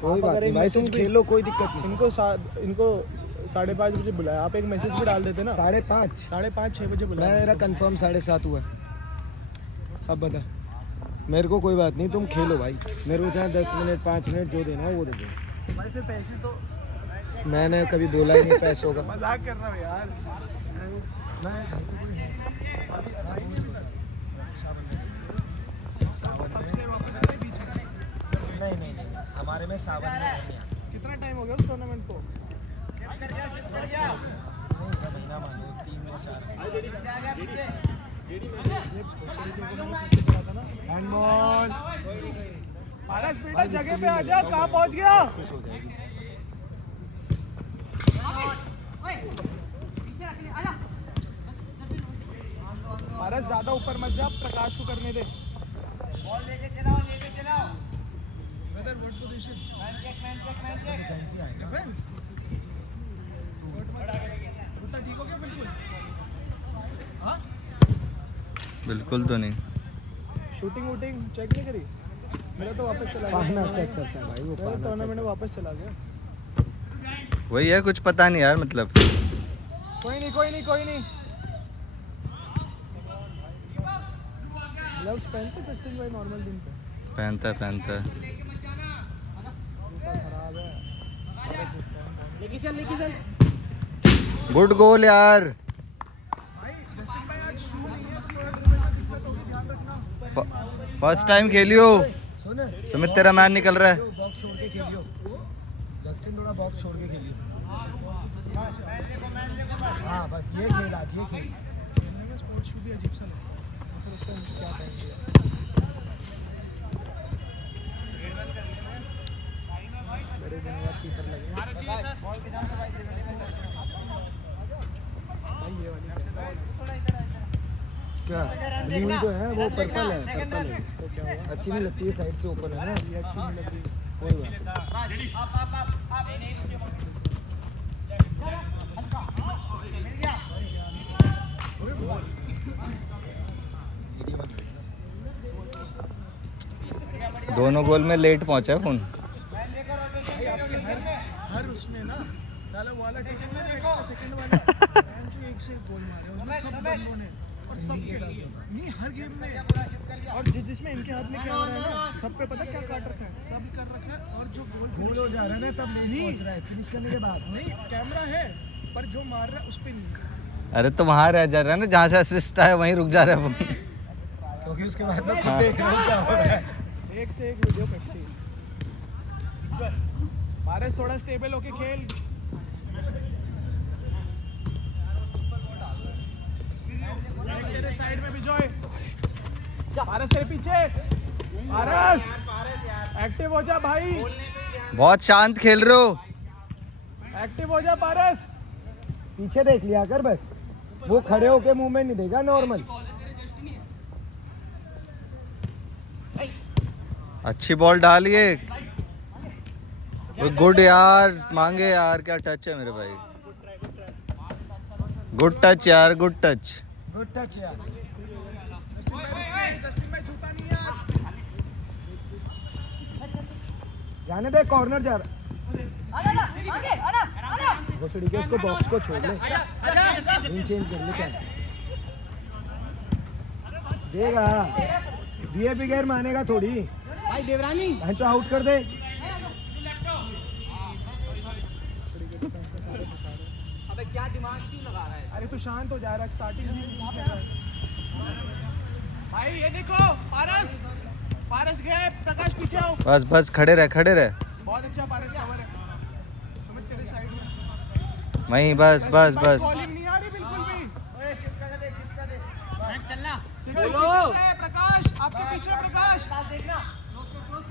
कोई बात नहीं भाई, तुम खेलो, कोई दिक्कत नहीं। इनको 5:30 बजे बुलाया, आप एक मैसेज भी डाल देते ना। 5:30 6:30 बजे बुलाया। मेरा कंफर्म 7:30 हुआ है। अब बता, मेरे को कोई बात नहीं, तुम खेलो भाई, मेरे को चाहे 10 मिनट 5 मिनट जो देना है वो दे दो भाई फिर पैसे तो मैंने कभी बोला ही नहीं पैसों का। मजाक कर रहा हूँ यार। नहीं, हमारे में सावन में नहीं। कितना टाइम हो गया उस टूर्नामेंट को? महीना मानो 3 या 4। हैंडबॉल पारस बेटा जगह पे आ जा, कहाँ पहुँच गया? खुश हो जाएगी। पारस ज्यादा ऊपर मत जा, प्रकाश को करने दे। बॉल लेके चलाओ। Brother what position? Man check. Defence ही आएगा। डिफेंस। रुटा ठीक हो गया बिल्कुल? हाँ? बिल्कुल तो नहीं। शूटिंग वूटिंग चेक नहीं करी? मेरा तो वापस चला पाना चेक करता है भाई वो, मेरा पाना टूर्नामेंट में वापस चला गया। वही है, कुछ पता नहीं यार, मतलब कोई नहीं। ग्लव्स पहनते जस्टिन भाई नॉर्मल दिन पे? पहनता है। जूता खराब है। लेके चल। गुड गोल यार। भाई जस्टिन भाई आज शू नहीं है, तो दिक्कत होगी, ध्यान रखना। फर्स्ट टाइम खेलियो सुन, सुमित, तेरा मैन निकल रहा है। बॉक्स छोड़ के खेलियो जस्टिन, थोड़ा बॉक्स छोड़ के खेलियो। हाँ बस ये खेल, आज ये खेल। खेलने में स्पोर्ट्स शू भी अजीब सा लगता है, ऐसा लगता है मुझे क्या पहन लिया। बड़े दिन बाद कीपर लगे बॉल के सामने भाई भाई, ये वाली क्या लीन तो है वो, पर्पल है। तो क्या हुआ? अच्छी नहीं लगती है, साइड से ओपन है ना, ये अच्छी नहीं लग रही। कोई बात दोनों गोल में लेट पहुंचा है फोन। भाई आपके हर उसमें ना पहले वाला टीम में एक्स्ट्रा सेकंड वाला जो एक से एक गोल मारे उसमें सब बंदों ने, और सब के नहीं हर गेम में। और जिसमें इनके हाथ में क्या हो रहा है ना, सब पे पता क्या काट रखा है, सब कर रखा है। और जो गोल हो जा रहा है ना, तब नहीं पहुंच रहा है, फिनिश करने के बाद नहीं, कैमरा है पर जो मार रहा है उस पे नहीं। अरे तो वहां रह जा रहा है ना, जहाँ से असिस्ट आया वहीं रुक जा रहा है फोन। क्योंकि उसके बाद मैं खुद देख रहा हूँ क्या हो रहा है। एक से एक वीडियो पेप्सी। पारस थोड़ा स्टेबल होके खेल। तेरे साइड में विजय, पारस तेरे पीछे। पारस एक्टिव हो जा भाई, बहुत शांत खेल रहे हो। एक्टिव हो जा पारस। पीछे देख लिया कर बस, वो खड़े होके मूवमेंट नहीं देगा नॉर्मल। अच्छी बॉल डालिए। गुड यार, मांगे यार, क्या टच है मेरे भाई। गुड टच यार, गुड टच। गुड टच यार। जस्टिन भाई जूता नहीं है आज। जाने दे, कॉर्नर जा रहा। घुसड़ी के उसको बॉक्स को छोड़ ले, चेंज कर ले। क्या देगा, दिए बगैर मानेगा थोड़ी भाई। देवरानी भैंचो आउट कर दे। अबे क्या दिमाग क्यों लगा रहा है? अरे तू शांत हो जा रहा है, स्टार्टिंग में भाई। ये देखो पारस गए, प्रकाश पीछे आओ। बस खड़े रहे। बहुत अच्छा पारस कवर है। सुमित तेरे साइड में वहीं बस। बॉलिंग नहीं आ रही बिल्कुल भी। शिफ्ट कर दे। चलना। बोलो प्रकाश, आपके पीछे प्रकाश। देखना।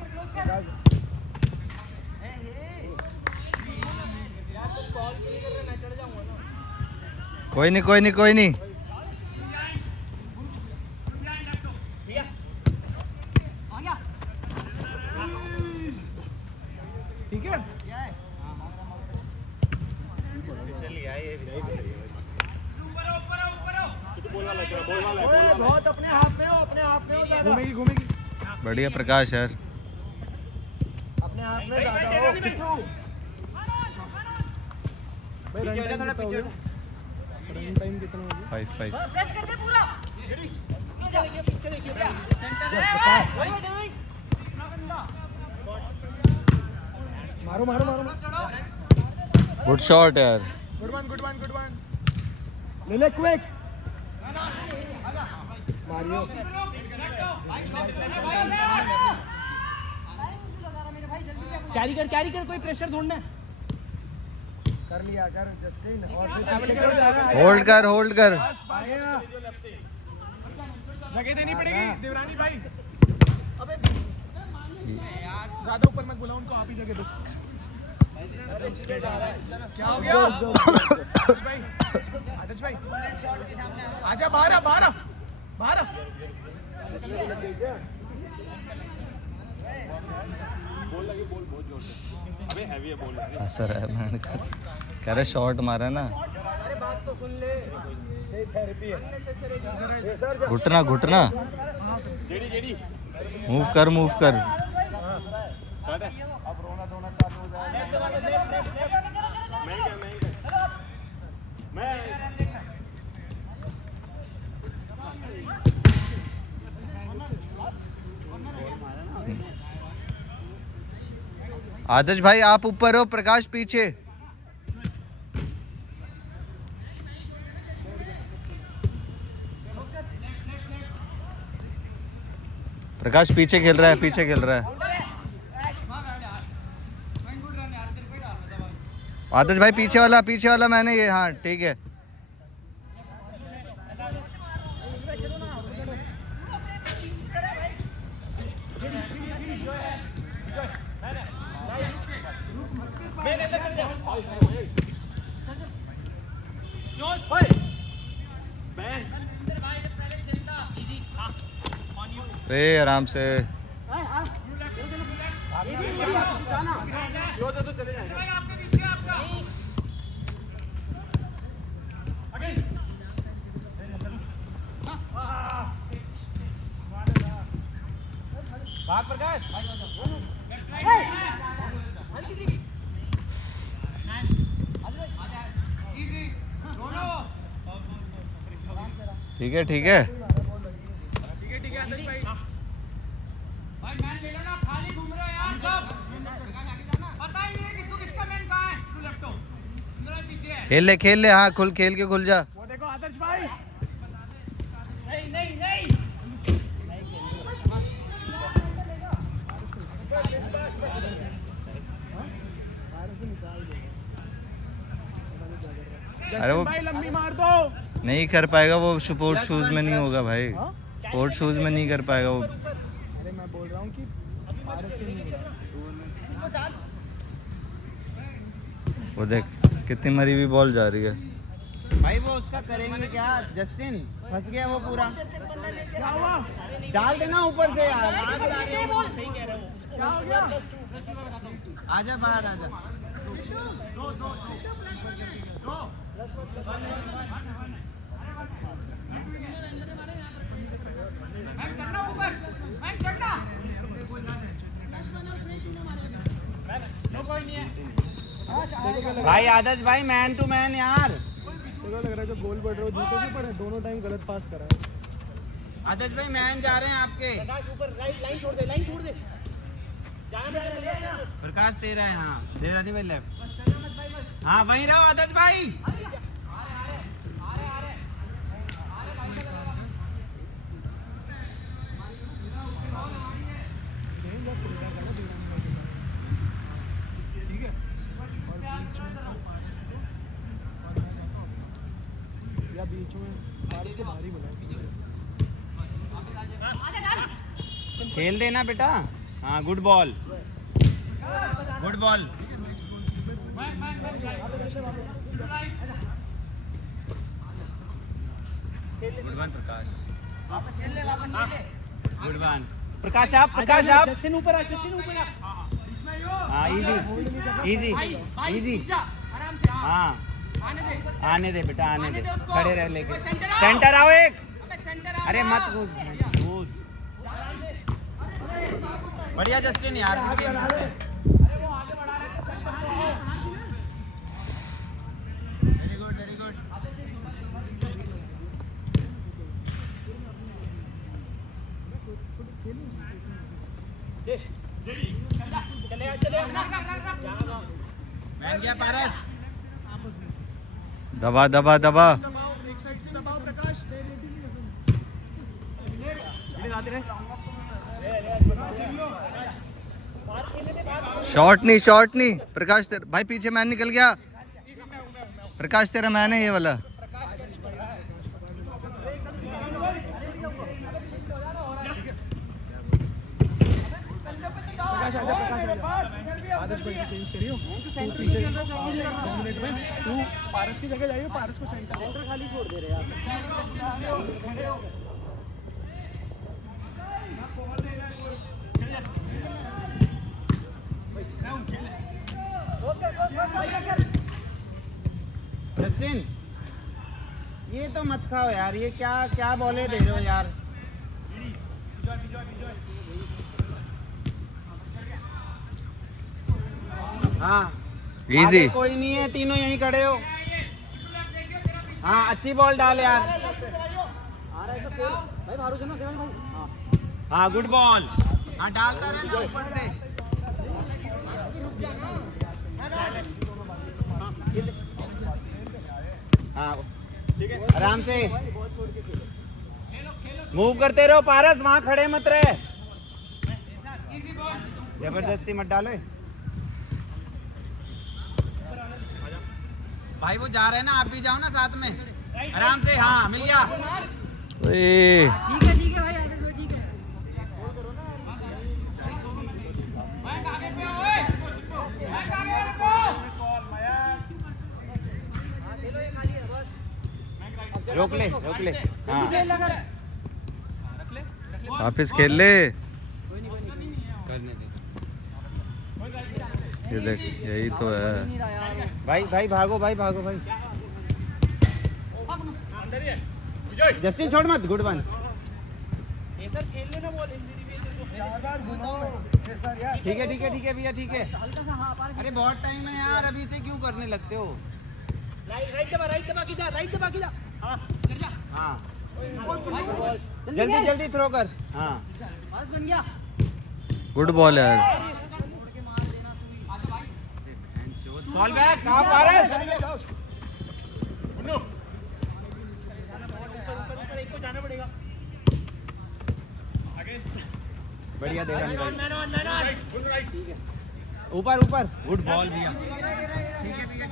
क्लोज कर। यार तुम कॉल क्यों नहीं कर रहे? मैं चढ़ जाऊंगा ना। कोई नहीं। आ गया। ठीक है। बहुत अपने हाथ में हो, घूमेगी। बढ़िया प्रकाश यार। अपने हाथ में ज्यादा हो पिट्टू भाई रन टाइम कितना हो गया रन टाइम कितना हो गया 5-5 प्रेस कर दे पूरा पीछे देखिए क्या सेंटर है वही वही मारो मारो मारो गुड शॉट यार गुड वन ले ले क्विक मारियो कैरी कर कोई प्रेशर ढूंढना है कर लिया कर जस्टिन और होल्ड कर आएगा जगह देनी पड़ेगी देवरानी भाई अबे ज्यादा ऊपर मत बुलाओ उनको आप ही जगह दो क्या हो गया आदर्श भाई आजा बाहर आ सर है मैंने कह रहे शॉट मारा ना थेरेपी है ये सर जा घुटना मूव कर अब रोना धोना चालू हो जाएगा आदर्श भाई आप ऊपर हो, प्रकाश पीछे। प्रकाश पीछे खेल रहा है, पीछे खेल रहा है। आदर्श भाई पीछे वाला मैंने ये, हाँ ठीक है। रे आराम से। भाग प्रकाश। ठीक है ठीक है। आदर्श भाई भाई मैन ले लो ना, खाली घूम रहे हो यार सब। पता ही नहीं है किसको किसका मैन कहाँ है। तू लेफ्ट हो, अंदर पीछे है। खेल ले, हाँ खेल के खुल जा। वो देखो आदर्श भाई, नहीं अरे वो भाई लंबी मार दो। नहीं कर पाएगा वो, स्पोर्ट शूज में नहीं होगा भाई, स्पोर्ट शूज में नहीं कर पाएगा वो। अरे मैं बोल रहा हूँ कि भारत से नहीं मिला। वो देख कितनी मरी हुई बॉल जा रही है। भाई वो उसका करेंगे क्या, जस्टिन फंस गया वो पूरा। क्या हुआ? डाल देना ऊपर से यार। क्या हो गया? आजा बाहर आजा। चढ़ना ऊपर, मैन चढ़ना। नो कोई नहीं है। भाई आदर्श भाई मैन टू मैन यार। तो लग रहा है जो गोल बढ़ रहा है जूते के ऊपर है, दोनों टाइम गलत पास करा है। आदर्श भाई मैन जा रहे हैं आपके। प्रकाश ऊपर, लाइन छोड़ दे। जाना पड़ेगा। प्रकाश तेरा है, हाँ देवरानी भाई लेफ्ट। हाँ वहीं रहो आदर्श भाई। ठीक है। या बीच में बारिश को भारी बुलाओ। खेल देना बेटा। हाँ good ball. Good ball. Good one Prakash. Good one Prakash आप। जस्टिन ऊपर आ। हाँ इजी इजी इजी। आराम से। हाँ आने दे बेटा, आने दे। उसको। खड़े रह लेके। सेंटर आओ। सेंटर आओ एक। अबे सेंटर आ। अरे मत कूद। बढ़िया जस्टिन यार। बैठ गया पारस। दबा दबा दबा। दबाओ, एक साइड से दबाओ प्रकाश। शॉट नहीं प्रकाश तेरा भाई पीछे मैन निकल गया। प्रकाश तेरा मैन है ये वाला। आदर्श भाई से चेंज करियो। तू पीछे 2 मिनट में तू पारस की जगह जाइयो, पारस को सेंटर खाली छोड़ दे रहे यार। जस्टिन ये तो मत खाओ यार, ये क्या क्या बॉले दे रहे हो यार। हाँ इजी। आगे कोई नहीं है, तीनों यहीं खड़े हो। हाँ अच्छी बॉल डाल यार। हाँ गुड बॉल। हाँ डालता रहना ऊपर से। हाँ आराम से मूव करते रहो पारस, वहां खड़े मत रहे, जबरदस्ती मत डालो। भाई वो जा रहे हैं ना, आप भी जाओ ना साथ में आराम से। हाँ मिल गया। ओए ठीक है भाई, आदर्श भाई ठीक है। रोक ले हाँ वापिस खेल ले। करने दे ये देख यही तो है। भाई भाई भागो भाई जस्टिन छोड़ मत। Good one. ठीक है भैया ठीक है। अरे बहुत टाइम है यार, अभी से क्यों करने लगते हो। हाँ जल्दी थ्रो कर। हाँ बन गया। गुड बॉल यार। Ball back. कहाँ पारस। बढ़िया दे रहा है। ऊपर गुड बॉल भैया। ठीक है भैया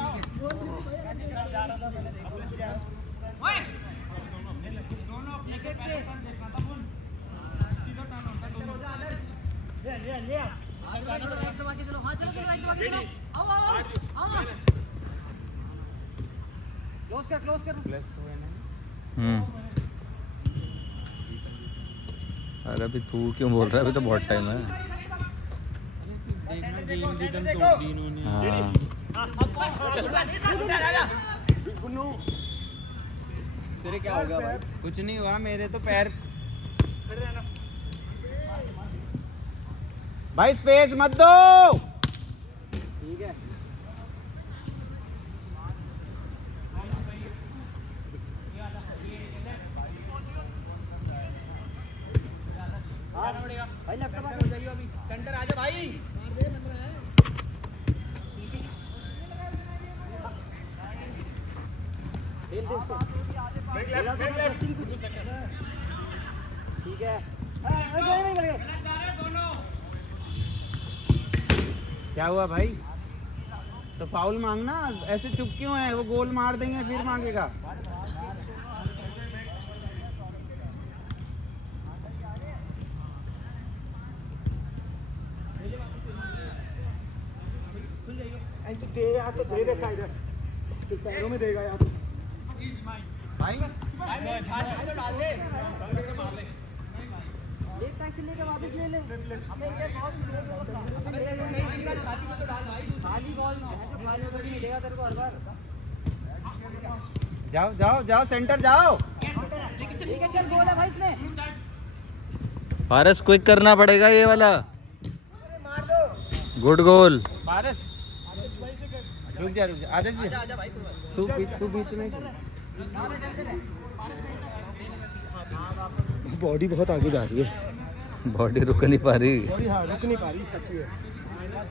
चलो हाँ चलो चलो आओ क्लोज कर। अरे अभी तू क्यों बोल रहा है, अभी तो बहुत टाइम है। हाँ तेरे क्या होगा भाई। कुछ नहीं हुआ, मेरे तो पैर। भाई स्पेस मत दो। ठीक है भाई लेफ्ट बात हो जाइए, अभी सेंटर आ जा भाई। ठीक है क्या हुआ भाई। तो फाउल मांगना, ऐसे चुप क्यों है। वो गोल मार देंगे फिर मांगेगा। तो दे देगा इधर, पैरों में देगा यार भाई। तो डाल दे, एक टैक्स लेके वापस ले ले। खाली बॉल मिलेगा तेरे को हर बार। जाओ सेंटर जाओ। ठीक है चल, गोल है भाई इसमें। पारस क्विक करना पड़ेगा ये वाला। Good goal. पारस रुक जा आदर्श भी तू बीच में। बॉडी बहुत आगे जा रही है। बॉडी रुक नहीं पा रही। बॉडी हाँ रुक नहीं पा रही, सच्ची है। गुड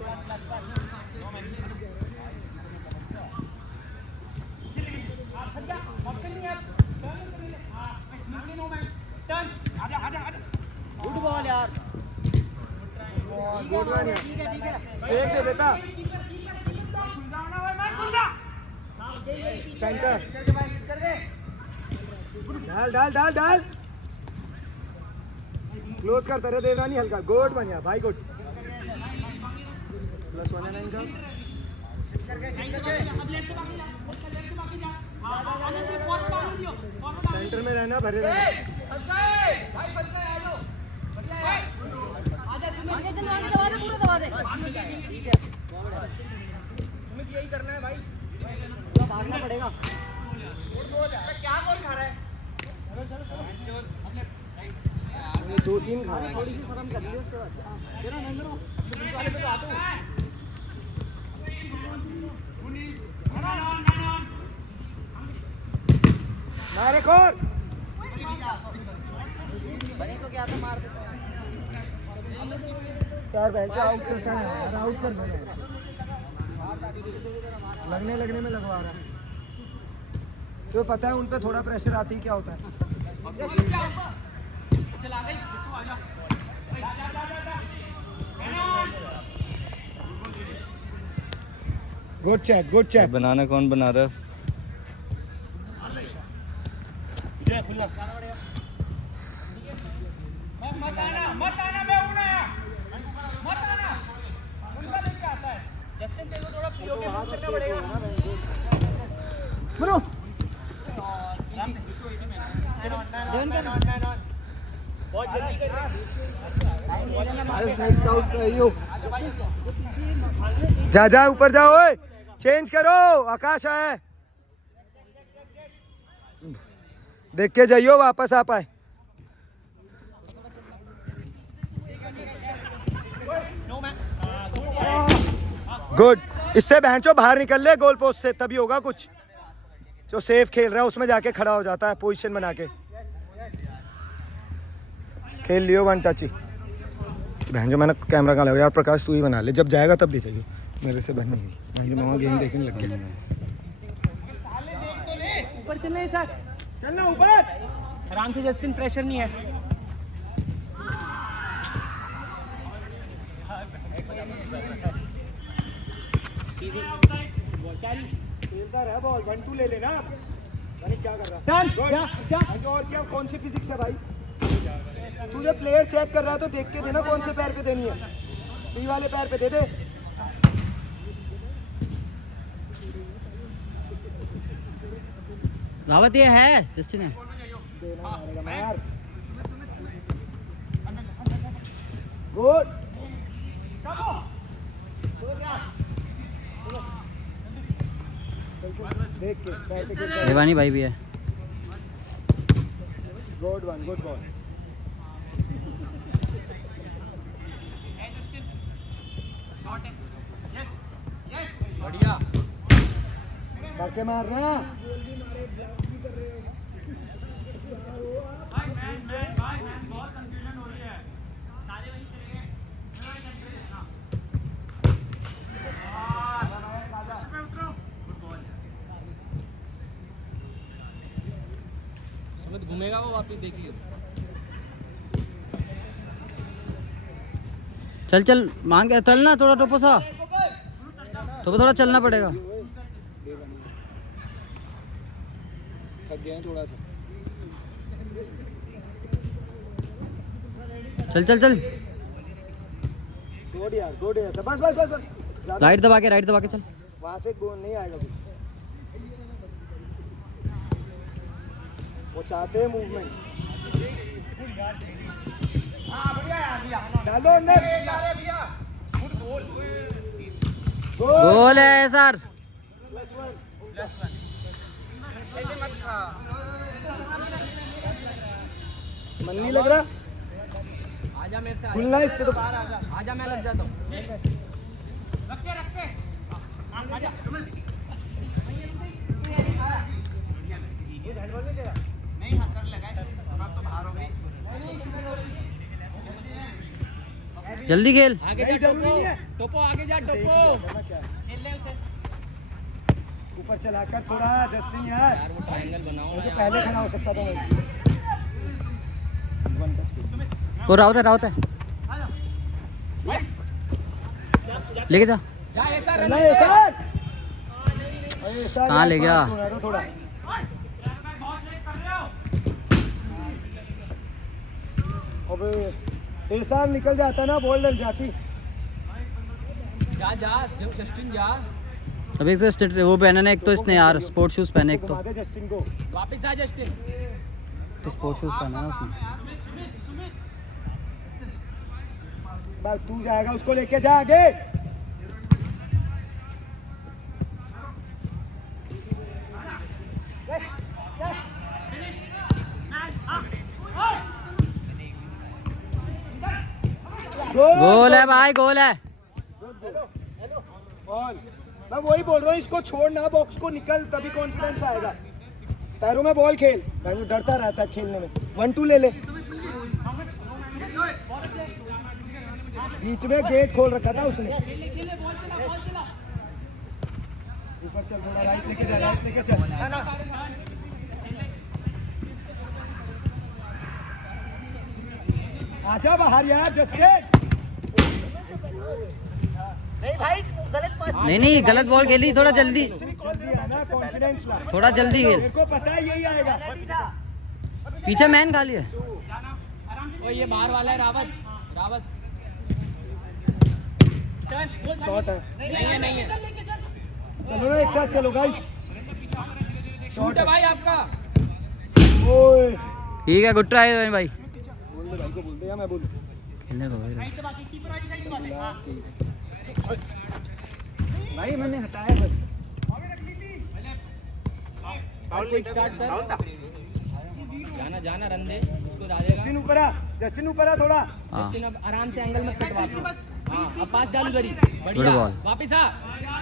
बॉल यार, ठीक है ठीक है। फेंक दे बेटा सेंटर डाल डाल डाल डाल क्लोज करता रहे देवरानी हल्का गुड बढ़िया भाई गुड +1 है इनका सेंटर में रहना भरे रहना आगे चल, आगे दबा दे, पूरा दबा दे। ठीक है, यही करना है भाई। पूरा भागना पड़ेगा। क्या गोल खा रहा है? ये 2-3 खा रहा है थोड़ी सी शर्म कर ली उसके बाद। तेरा नंबर वाले पे तो आता हूँ। मारे खोर बने तो क्या था, मार दे। यार बहन से आउट करता है यार आउट कर देना लगने में लगवा रहा है तो पता है उन पे थोड़ा प्रेशर आती है क्या होता है चला गई, आजा। गुड चेक बनाना कौन बना रहा है? मत आना मैं हूं ना, मत आना, उनका लेके आता है। जस्टिन तेरे को थोड़ा फ्री होके मूव करना पड़ेगा। ब्रो बहुत जल्दी कर जा ऊपर जाओ ओए चेंज करो आकाश है देख के जाइयो वापस आ पाए गुड इससे बहनचो बाहर निकल ले गोल पोस्ट से तभी होगा कुछ जो सेफ खेल रहा है उसमें जाके खड़ा हो जाता है पोजीशन बना के खेल लियो 1 टच ही बहन जो मैंने कैमरा कहाँ लगा यार प्रकाश तू ही बना ले जब जाएगा तब दिखेगी मेरे से बहन नहीं मामा गेम देखने लग गया ऊपर चलने सर, चलना ऊपर आराम से जस्टिन, प्रेशर नहीं है। खेलता रहा बॉल 1-2 ले लेना अरे क्या कर रहा है और क्या कौन सी फिजिक्स है भाई तू जब प्लेयर चेक कर रहा है तो देख के देना कौन से पैर पे देनी है सी वाले पैर पे दे दे रावत ये है जस्टिन है। देना यार गुड देख के पैर पे देवानी भाई भी है। गुड बॉल बढ़िया बाके मारना बहुत कंफ्यूजन हो रही है, सारे वहीं चले गए। घूमेगा वो वापस देख लियो। चल चल मांग के चल ना थोड़ा टोपो सा तो थोड़ा चलना पड़ेगा। थक गए हैं थोड़ा सा चल चल चल गुड यार बस राइट दबा के चल। वहां से गोल नहीं आएगा कुछ वो चाहते हैं मूवमेंट डालो अंदर गोल है सर। मन नहीं लग रहा आजा मेरे से, खुलना इससे तो आजा मैं लग जाता हूँ। रख के आजा। नहीं हाथ सर लगाए, अब तो बाहर हो गई। जल्दी खेल। आगे नहीं, जा जरूरी नहीं है। टोपो आगे जा देख टोपो लिया, करना क्या है। ऊपर चलाकर थोड़ा जस्टिन यार, यार वो ट्रायंगल बनाओ वो ना तो यार। पहले खड़ा हो सकता था वही। वो राउत है लेके जा। जा ऐसा रन नहीं, दे सर। अरे सर, कहाँ ले गया? पास होना थोड़ा। अबे एहसान निकल जाता ना, बॉल डल जाती। जा जा जस्टिन जा अभी एक तो वो पहना ना, एक तो इसने यार स्पोर्ट शूज पहने, एक तो घुमा दे जस्टिन को। वापस आ जस्टिन स्पोर्ट शूज पहना ना उसने। बस तू जाएगा, उसको लेके जा आगे। गोल है भाई, गोल है। बॉल, मैं वही बोल रहा हूँ, इसको छोड़ना, बॉक्स को निकल, तभी कॉन्फिडेंस आएगा। पैरों में बॉल खेल, भाई वो डरता रहता है खेलने में। 1-2 ले ले। बीच में गेट खोल रखा था उसने। ऊपर चल, थोड़ा राइट लेके जा, राइट लेके चल। आजा बाहर यार जस्टिन। नहीं गलत बॉल खेली, थोड़ा जल्दी जल्दी आना, कॉन्फिडेंस ला। थोड़ा जल्दी खेल। मेरे को पता है यही आएगा। पीछे मैन खाली है। ओ ये बाहर वाला है रावत रावत शॉट है। नहीं है चलो ना एक साथ चलो गाइस। शूट है भाई आपका ओए, ठीक है, गुड ट्राई भाई। बोल दे भाई को, बोल दे या मैं बोलूं? खेलने दो भाई। भाई मैंने हटाया बस। स्टार्ट कर जाना जाना रन दे उसको डालेगा जस्टिन ऊपर आ, जस्टिन ऊपर आ थोड़ा। हाँ जस्टिन अब आराम से एंगल मत कटवा बस। हाँ अब पास डाल करी Good बढ़िया ball. वापस आ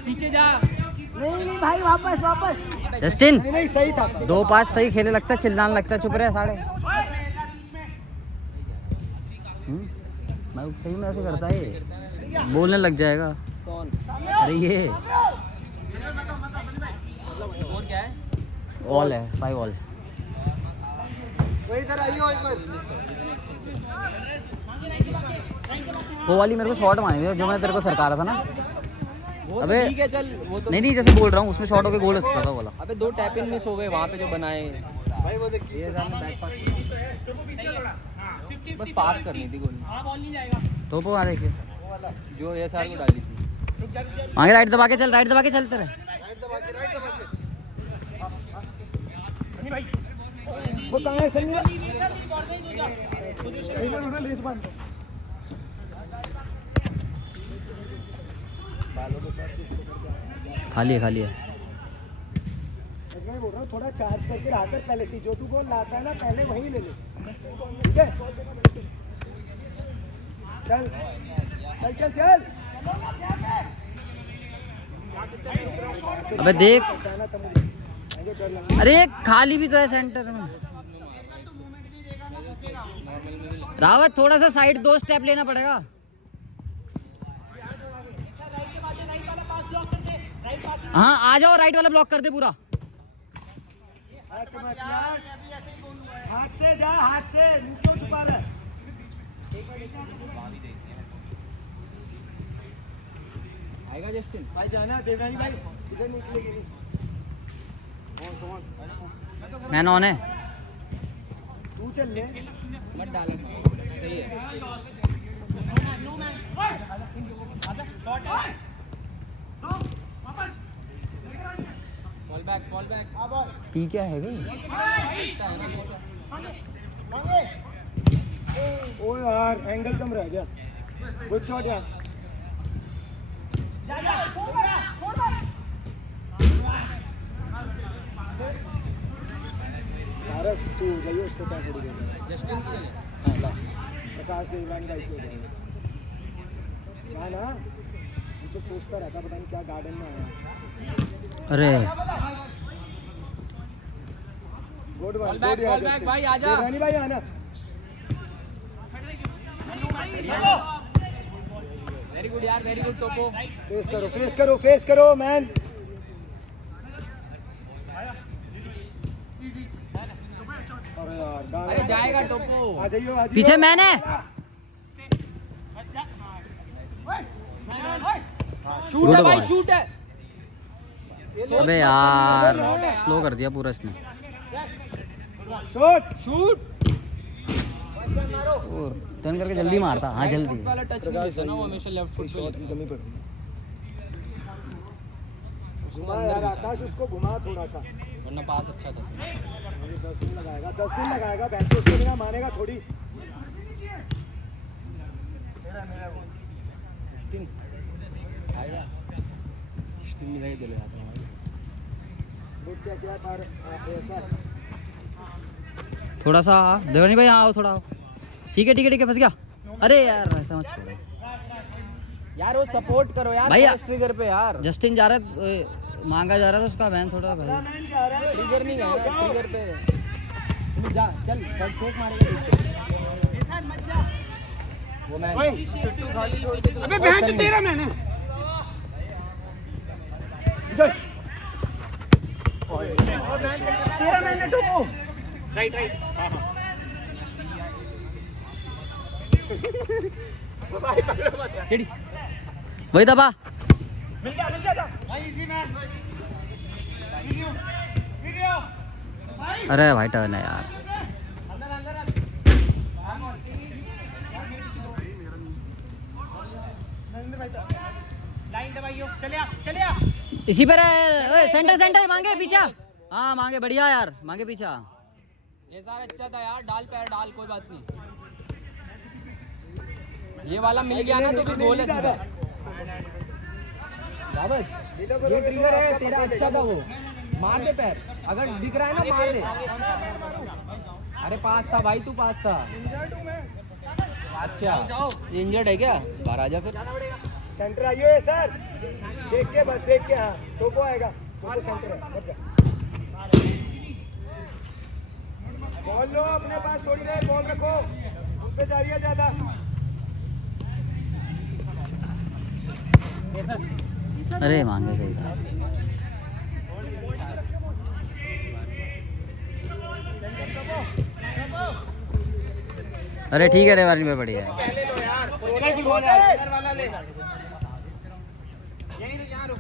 पीछे जा नहीं भाई, वापस। जस्टिन नहीं सही था। 2 पास सही खेले, लगता है चिल्लाने लगता है, चुप रहे साढ़े। मैं सही में ऐसे करता है, बोलने लग जाएगा। कौन? अरे ये स्कोर क्या है ऑल है, 5 ऑल। वो इधर आइयो एक बार। वो वाली मेरे को शॉट मारनी थी जो मैंने तेरे को सरका रहा था ना। वो अबे तो ठीक है चल वो तो नहीं जैसे बोल रहा हूँ, उसमें शॉट होके गोल सकता था बोला। अबे 2 टैप इन मिस हो गए वहाँ पे जो बनाए भाई वो देखिए, ये सामने बैक पास बस पास करनी थी गोल तो वो वहाँ देखिए, जो ये सार को डाली थी आगे राइट दबा के चल, राइट दबा के चलते रहे। वो कहाँ है सनी? रेस बांध। खाली है मैं बोल रहा हूँ थोड़ा चार्ज करके रहा कर पहले से, जो तू गोल लाता है ना पहले वही ले ले, ठीक है? चल चल चल चल। अबे देख, जाना तमुझे। अरे खाली भी तो है सेंटर में। रावत थोड़ा सा साइड 2 स्टेप लेना पड़ेगा। हाँ आ जाओ, राइट वाला ब्लॉक कर दे पूरा। हाथ से जा, हाथ से, मुंह क्यों छुपा रहा है? आएगा जस्टिन भाई जाना देवरानी भाई, इधर निकलेगी। मैन ऑन है। तू चल ले। मत डालो सही है बॉल बैक पी क्या है भाई? ओ यार एंगल कम रह गया। गुड शॉट यार। पारस तू जाइए उससे चाय थोड़ी देर। जस्टिन की हाँ ला, प्रकाश देवरानी भाई से जाना। मुझे सोचता रहता पता नहीं क्या गार्डन में आया। अरे गुड बॉल बैक भाई आजा देवरानी भाई आना। वेरी गुड यार, वेरी गुड टोपो। फेस करो मैन। अरे जाएगा टोपो। आ जाइयो पीछे मैन है। शूट है भाई, शूट है। अबे यार स्लो कर दिया पूरा इसने। शूट और टर्न करके जल्दी मारता। हाँ जल्दी। वाला टच नहीं देता ना वो, हमेशा लेफ्ट फुट शॉट पे की कमी पड़ी। घुमा यार आकाश, उसको घुमा थोड़ा सा। वरना पास अच्छा था। 10 दिन लगाएगा बैंकों के बिना मानेगा थोड़ी। थोड़ा सा देवनी भाई आओ थोड़ा आओ। ठीक है फंस गया। अरे यार ऐसा मत छोड़ो यार, वो सपोर्ट करो यार भाई। ट्रिगर पे यार। जस्टिन जा रहा है, मांगा जा रहा था उसका बैन थोड़ा भाई। ट्रिगर नहीं गया, ट्रिगर पे जा। चल फेंक मारेगा वो। मैं सिट्टू खाली छोड़ दे। अबे बहन तो तेरा मैंने तेरा मैंने टोपो। राइट चिड़ी वही दबा। मिल जा भाई, इजी मैन। वीडियो भाई। अरे भाई टर्न है यार। लाइन दबाइयो, चले आ। इसी पर सेंटर मांगे पीछा। हाँ मांगे, बढ़िया यार, मांगे पीछा। ये सारा अच्छा था यार, डाल पैर डाल, कोई बात नहीं। ये वाला मिल गया ना तो फिर गोल है सीधा। ये ट्रिगर है तेरा, अच्छा था वो। मार दे पैर, अगर दिख रहा है ना मार दे। अरे पास था भाई, तू पास था। अच्छा इंजर्ड है क्या? बाहर आ जा फिर। सेंटर आइयो ये सर, देख के बस, देख के। हाँ टोपो आएगा, टोपो सेंटर है। बॉल लो अपने पास, थोड़ी देर बॉल रखो, उन पे जा रही है ज्यादा। अरे मांगे गई था। अरे ठीक है रे वाली में बढ़िया है। पहले लो यार, वाला ले। यहीं रुक, यहाँ रुक।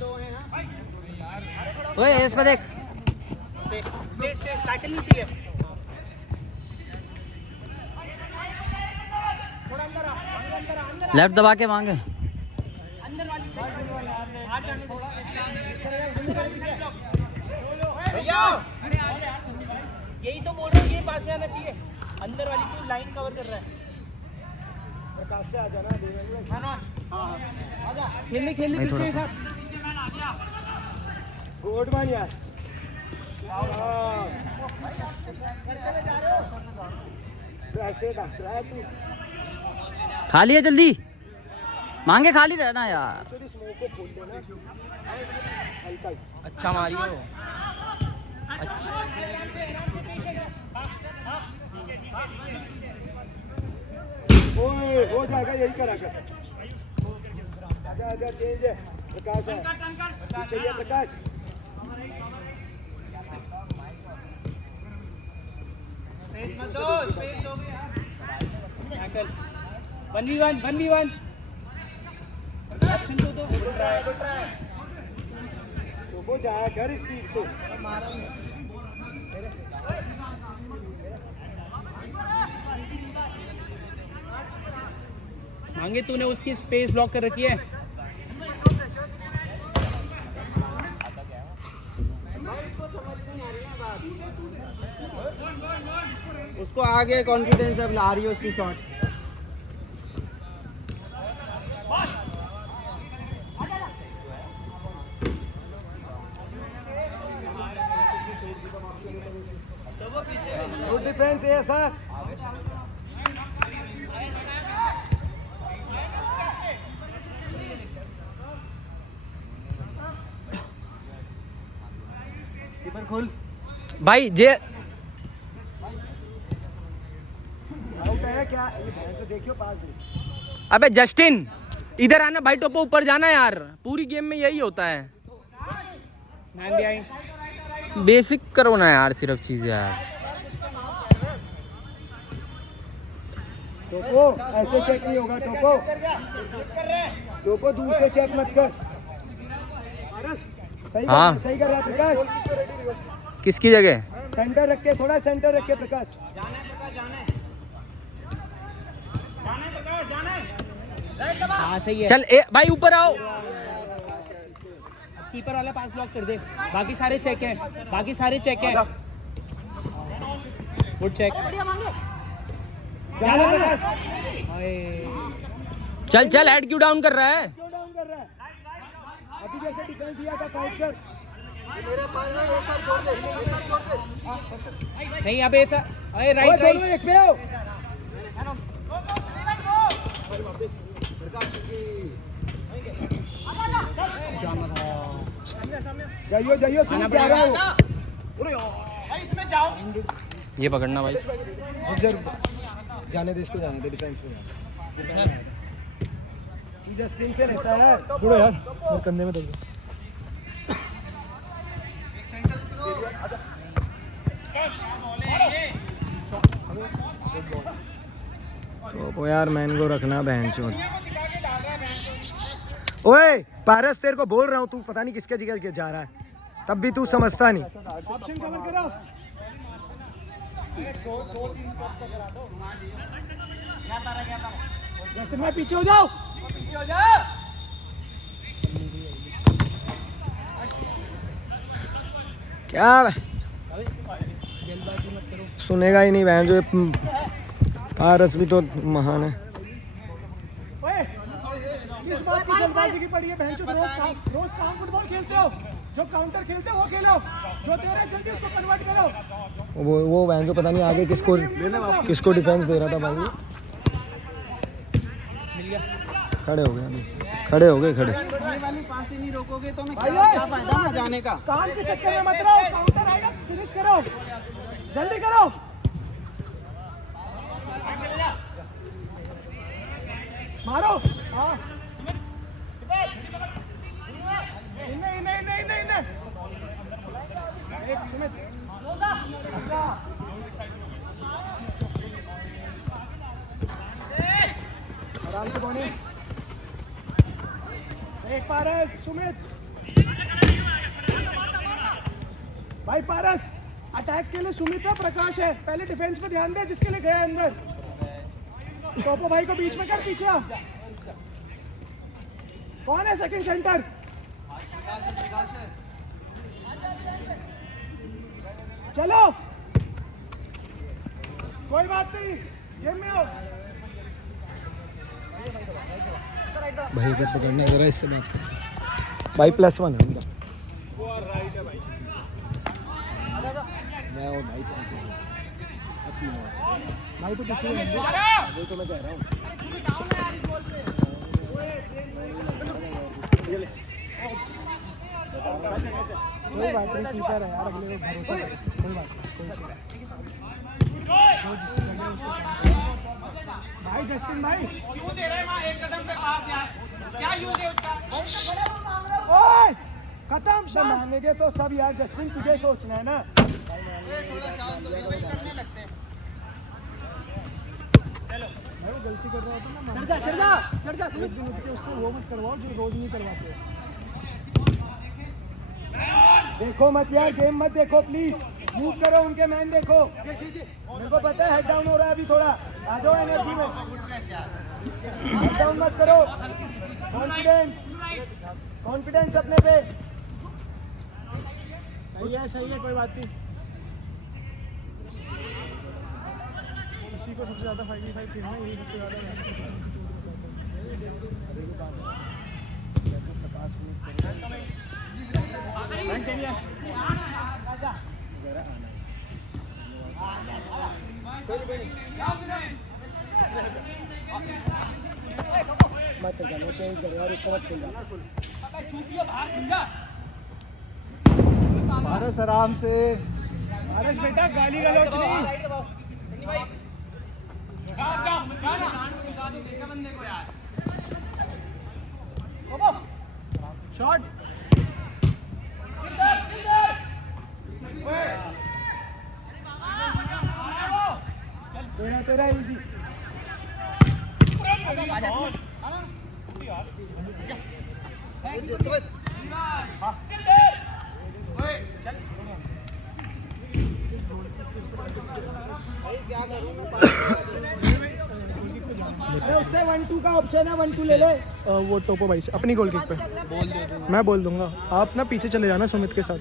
दो हैं ना। ओए इस पे देख। टैकल नहीं चाहिए। थोड़ा अंदर आ। लेफ्ट दबा के मांगे। अंदर वाली साइड आ जाने दो। भैया यही तो बोल रहा हूँ, ये पास में आना चाहिए। अंदर वाली तू लाइन कवर कर रहा है। प्रकाश से आ जाना। खेलने भाई थोड़ा पीछे सा। गुड मैन यार। ऐसे डाल रहा है तू। खाली है जल्दी मांगे, खाली रहना यार। एक्चुअली स्मोक को खोल देना हल्का ही। अच्छा मारियो। ओए हो जाएगा, यही करा कर। आजा तेज है प्रकाश है पीछे, ये प्रकाश। मत दो, स्पेस दोगे यार। Tackle 1v1 1v1। एक्शन तो वो जाया कर स्पीड से। मांगे तूने उसकी स्पेस ब्लॉक कर रखी है। उसको आगे कॉन्फिडेंस अब ला रही है उसकी शॉट। गुड डिफेंस है सर। कीपर खोल भाई जे आउट है क्या? ये ध्यान से देखियो, पास दे। अबे जस्टिन इधर आना भाई, टोपो ऊपर जाना यार, पूरी गेम में यही होता है। बेसिक करो ना यार, सिर्फ चीज यार। टोपो ऐसे चेक नहीं होगा, टोपो टोपो दूर से चेक मत कर। सही हाँ। सही कर रहा है प्रकाश, किसकी जगह? सेंटर रख के, थोड़ा सेंटर रख के प्रकाश। हाँ सही है। चल भाई ऊपर आओ। कीपर वाला पास ब्लॉक कर दे, बाकी सारे चेक हैं, बाकी सारे चेक हैं। Good check. जाना प्रकाश, चल चल, हेड क्यों डाउन कर रहा है? क्यों डाउन कर रहा है? अभी जैसे डिफेंस दिया था फाइट कर। नहीं अब ऐसा, अरे ओए, राइट दोनों राइट। एक पे आओ। जाइयो जाइयो, सुन क्या रहा हो। इसमें जाओ। ये पकड़ना भाई। जाने दे इसको, जाने दे, डिफेंस में तू जस्टिन से रहता है यार। बुढ़ो यार, मेरे कंधे में दर्द है। तो यार मैन को रखना बहन चोद। ओए पारस, तेरे को बोल रहा हूँ, तू पता नहीं किसके जगह के जा रहा है, तब भी तू समझता नहीं। ऑप्शन कवर करो। जस्टिन भाई पीछे हो जाओ। क्या सुनेगा ही नहीं बहन जो। पारस भी तो महान है। किस बात की जल्दबाजी की पड़ी है बहन चोद? रोज काम फुटबॉल खेलते हो, जो काउंटर खेलते हो वो खेलो, जो दे रहे हैं जल्दी उसको कन्वर्ट करो। वो बहन जो पता नहीं आगे किसको डिफेंस दे रहा था भाई। खड़े हो गए, खड़े हो गए, खड़े। वाली पास ही नहीं रोकोगे तो मैं क्या फायदा ना जाने का। काम के चक्कर में मत रहो, काउंटर आएगा फिनिश करो, जल्दी करो। मारो। हाँ इन्ने इन्ने इन्ने इन्ने इन्ने एक सुमित। अच्छा आराम से बोनी। एक पारस, सुमित भाई। पारस अटैक के लिए सुमित है, प्रकाश है, पहले डिफेंस पे ध्यान दे जिसके लिए गया अंदर। टोपो भाई को बीच में कर, पीछे आ। कौन है सेकंड सेंटर? चलो कोई बात नहीं, गेम में आओ। भाई इधर से करना, जरा इससे बात कर भाई। +1 है उनका। मैं और भाई चांस भाई तो पीछे ही रहेंगे, वो तो मैं कह रहा हूँ। कोई बात नहीं, कीपर है यार, अगले को भरोसा करो। कोई बात नहीं, कोई बात नहीं। जिसको चाहिए उसको भाई। जस्टिन भाई क्यों दे रहे हैं वहाँ एक कदम पे पास यार? क्या यूज है उसका? ओए खत्म। मांगने के तो सब यार, जस्टिन तुझे सोचना है ना। भाई वो गलती कर रहा होता ना, चढ़ जा चढ़ जा चढ़ जा। एक दिन उठ के उससे वो मत करवाओ जो रोज नहीं करवाते। देखो मत यार, गेम मत देखो प्लीज, मूव करो, उनके मैन देखो। मेरे को पता है हेड डाउन हो रहा है अभी थोड़ा, आ जाओ एनर्जी में। हेड डाउन मत करो, कॉन्फिडेंस अपने पे। सही है, कोई बात नहीं। इसी को सबसे ज्यादा 5v5 खेलना है, यही सबसे ज्यादा मत करना, चेंज करो यार, इसको मत खेलना। पारस आराम से। पारस बेटा गाली गलौज नहीं। जाओ जाओ जाओ ना, बंदे को यार। शॉट तेरा इजी उससे 1-2 का ऑप्शन है 1-2 ले ले वो टोपो भाई से अपनी गोल किक पे मैं बोल दूंगा आप ना पीछे चले जाना सुमित के साथ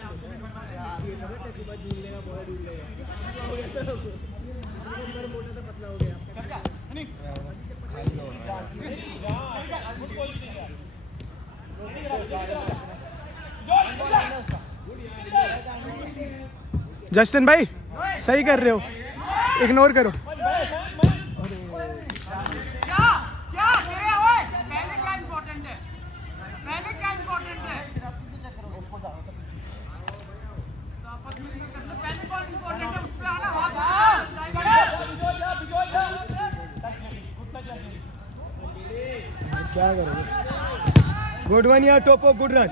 जस्टिन भाई सही कर रहे हो इग्नोर करो क्या क्या तेरे ओए पहले क्या इंपॉर्टेंट है पहले क्या इंपॉर्टेंट है पहले कौन इंपॉर्टेंट है उस पे आना क्या करोगे गुड वन यार टोपो गुड रन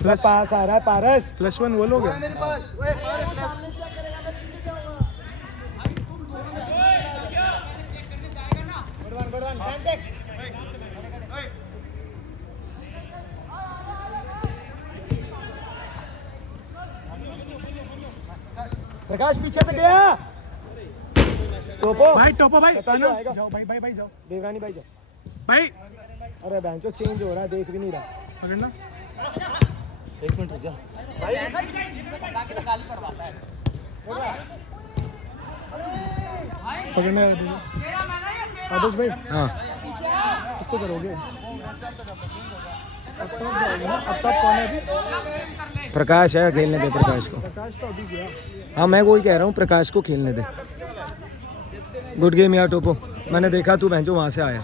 प्लस पास आ रहा है पारस +1 वो लोग है प्रकाश पीछे से गया टोपो भाई टोपो भाई पता नहीं जाओ आएगा। भाई जाओ देवरानी भाई जाओ भाई अरे बैंचो चेंज हो रहा है देख भी नहीं रहा पकड़ना 1 मिनट रुक जा पकड़ना यार आदर्श भाई हाँ किससे करोगे अब तक कौन है अभी प्रकाश है खेलने दे प्रकाश को प्रकाश तो अभी गया हाँ मैं वही कह रहा हूँ प्रकाश को खेलने दे गुड गेम यार टोपो मैंने देखा तू बैंचो वहां से आया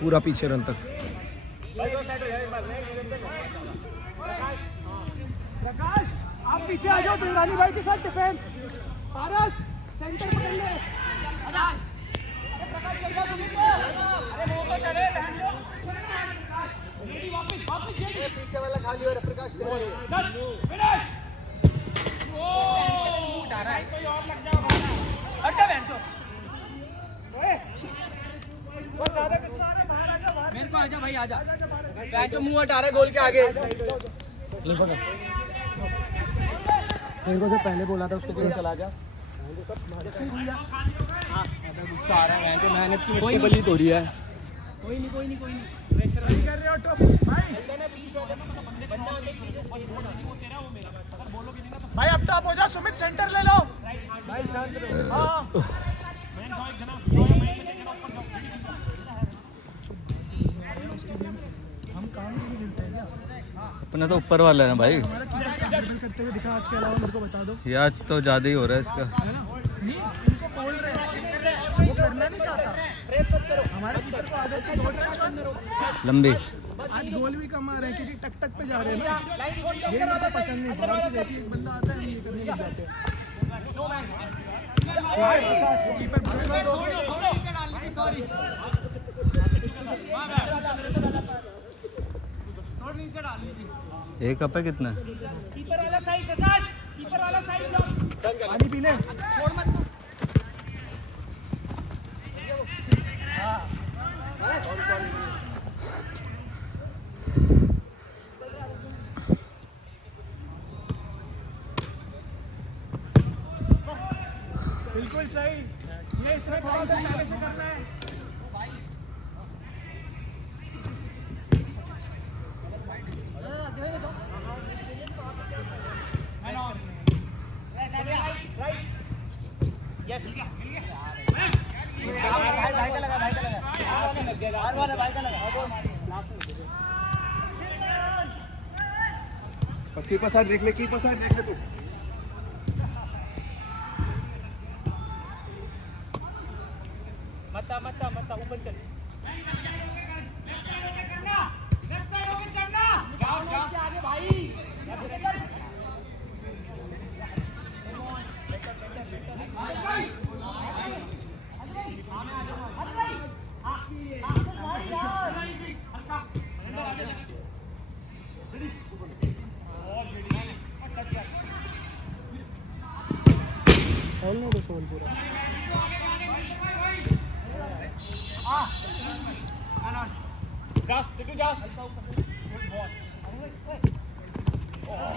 पूरा पीछे रन तक प्रकाश आप पीछे आ जाओ देवरानी भाई के साथ डिफेंस पारस सेंटर पकड़ ले पीछे वाला खाली हो रहा प्रकाश मेरे को आजा भाई आजा बैचो मुंह हटा रहे गोल के आगे मेरे को जो पहले बोला था उसको जगह चला जा मेहनत की मिट्टी बलीत हो रही है सही कर रहे हो टोपो भाई अब तो आप हो जाओ सुमित सेंटर ले लो भाई शांत रहो हाँ हम काम नहीं खेलते हैं क्या अपना तो ऊपर वाला है ना भाई हमारा कीपर ड्रिबल करते हुए दिखा आज के अलावा मेरे को बता दो ये आज तो ज़्यादा ही हो रहा है इसका है ना नहीं उनको बोल रहे हैं वो करना नहीं चाहता हमारे कीपर को आदत है 2 टच और लंबी आज गोल भी कम आ रहे हैं क्योंकि टक टक पे जा रहे हैं ना ये मेरे को पसंद नहीं बाहर से जैसे एक बंदा आता है हम ये करने लग जाते हैं एक कप है कितना कीपर वाला साइड प्रकाश कीपर वाला साइड ब्लॉक पानी पी ले छोड़ मत बिल्कुल सही ये इसमें थोड़ा सा पहले से करना है बस कीपर साइड देख ले तू मत ऊपर चल लेफ्ट साइड होके चढ़ना जाओ आगे भाई आ नहीं तो सोल पूरा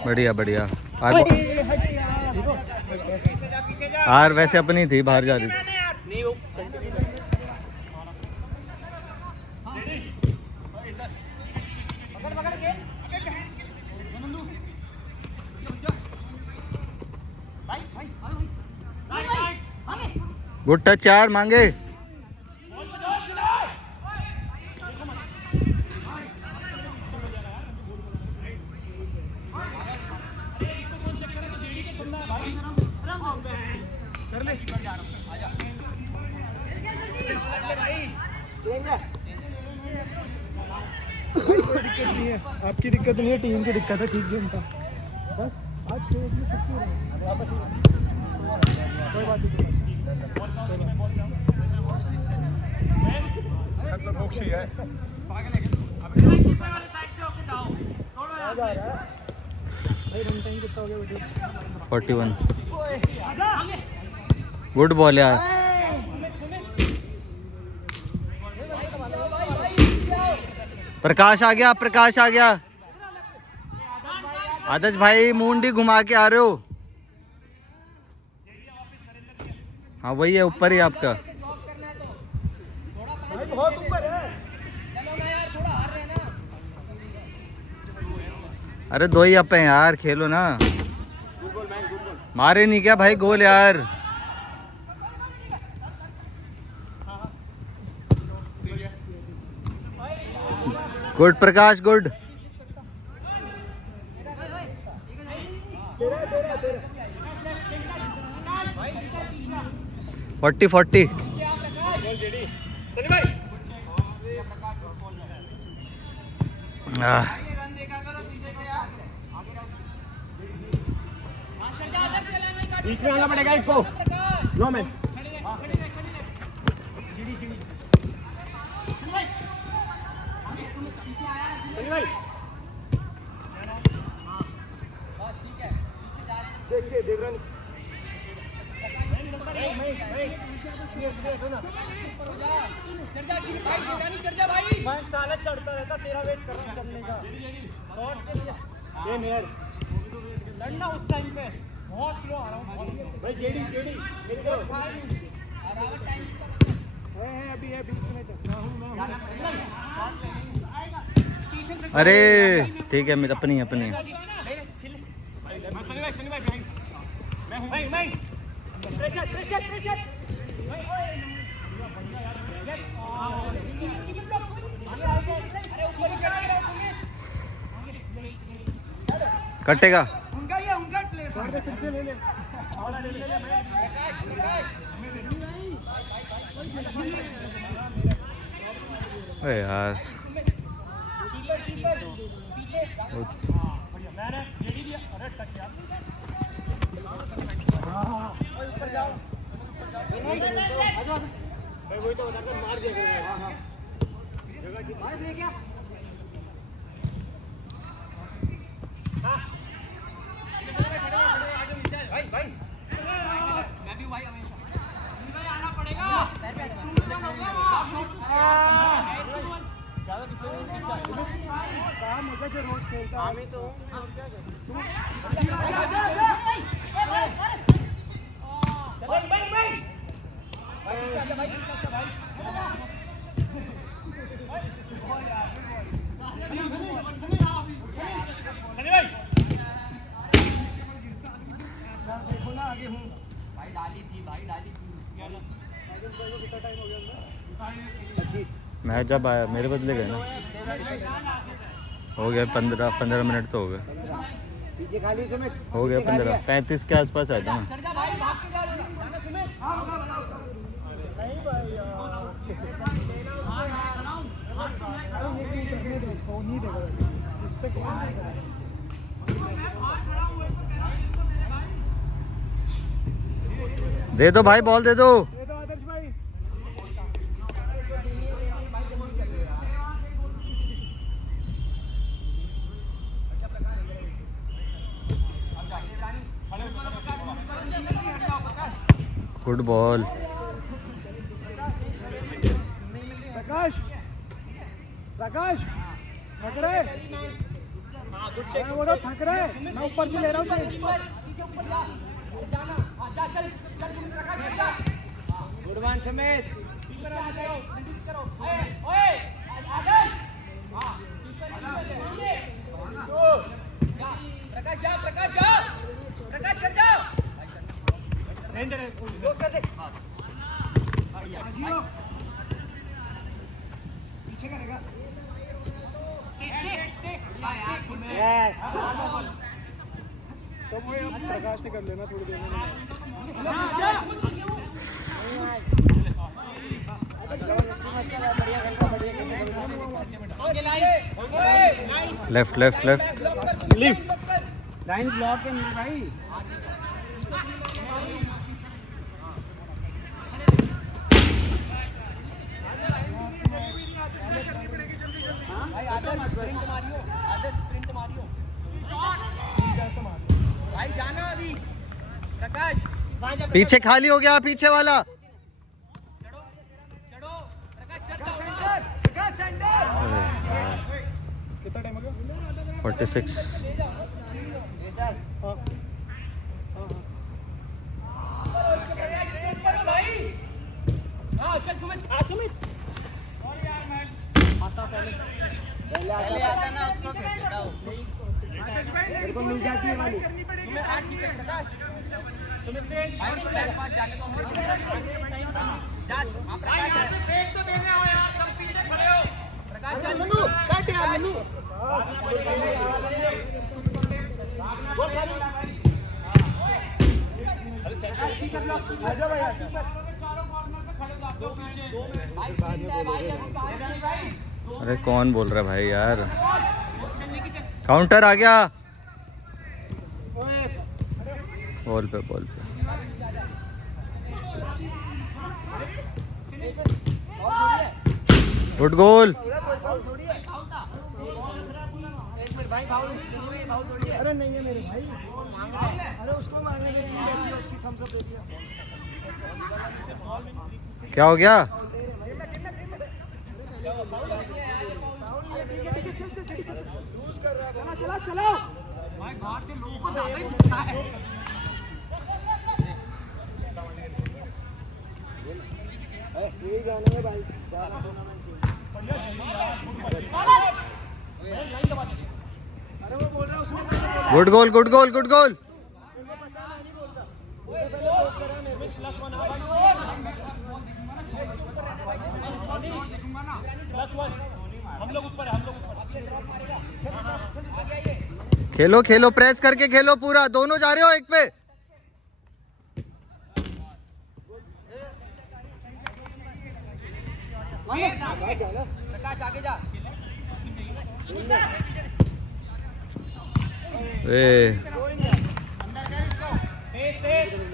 बढ़िया बढ़िया। यार वैसे अपनी थी, बाहर जा रही थी। गुड टच यार, मांगे। कोई दिक्कत नहीं है, आपकी दिक्कत नहीं है, टीम की दिक्कत है। ठीक गेम था बस, आज खेल में छुट्टी हो रही है वापस। कोई बात नहीं, भाई रन टाइम कितना हो गया वीडियो? 41। गुड बॉल यार। प्रकाश आ गया, प्रकाश आ गया। आदर्श भाई मुंडी घुमा के आ रहे हो। हाँ वही है, ऊपर ही आपका। भाई बहुत ऊपर है। अरे 2 ही अप हैं यार, खेलो ना। मारे नहीं क्या भाई गोल यार? Good Prakash, good. फोर्टी 40। बीच में आना पड़ेगा इसको। No man. देखिए देवरन मैं साला चढ़ता रहता, तेरा वेट कर रहा चलने का। लड़ना उस टाइम पे बहुत स्लो आ रहा हूँ भाई। जेडी जेडी है अभी है बीच में तो। अरे ठीक है, मेरा अपनी अपनी। Pressure pressure pressure. कटेगा। उनका ही है, उनका प्लेयर फिर से ले ले। अरे यार वही तो बता कर मार दिया। हाँ हाँ मुझे रोज खेलता है तो देखो ना आगे हूँ भाई। डाली थी भाई, डाली थी। कितना टाइम हो गया? 25। मैं जब आया मेरे बदले गए ना, हो गया 15 मिनट तो हो गए। पीछे खाली समय हो गया 35 के आसपास आया था ना। नहीं भाई इसको नहीं देगा इस पे दे दो भाई, बॉल दे दो। आदर्श भाई। Good ball. प्रकाश प्रकाश थक रहे, मैं बोल रहा हूँ थक रहे, मैं ऊपर से ले रहा हूँ। गुड वन समेत। प्रकाश जा, प्रकाश जा, प्रकाश चल जाओ। पीछे करेगा। तो वो प्रकाश से कर लेना थोड़ी देर में। Left left left line block है मेरे भाई। भाई जाना अभी प्रकाश। पीछे खाली हो गया, पीछे वाला। चढ़ो चढ़ो प्रकाश चढ़ जाओ। कितना टाइम हो गया? 46। हाँ चल सुमित, सुमित पहले आता ना उसको मेरे को मिल जाती है वाली। सुमित 8 विकेट प्रकाश। सुमित पहले पास जाने को जा। हां प्रकाश फेंक तो देने आओ यार, सब पीछे खड़े हो। प्रकाश चल मनु काट यार मनु। बोल खाली। आजा भाई आजा। अरे कौन बोल रहा है भाई यार? काउंटर आ गया। बॉल पे बॉल पे। Good goal. अरे नहीं है मेरे भाई। अरे उसको मारने के लिए उसकी थम्स अप दे दिया। क्या हो गया? चला चलो भाई बाहर से लोगों को ज्यादा ही दिखता है। यही जाना है भाई। अरे वो बोल रहा है उसने पहले good goal good goal good goal. पता मैं नहीं बोलता। उसने पहले बोल करा मेरे को। हम लोग ऊपर है, हम लोग ऊपर। खेलो खेलो, प्रेस करके खेलो पूरा। दोनों जा रहे हो एक पे। प्रकाश आगे जा।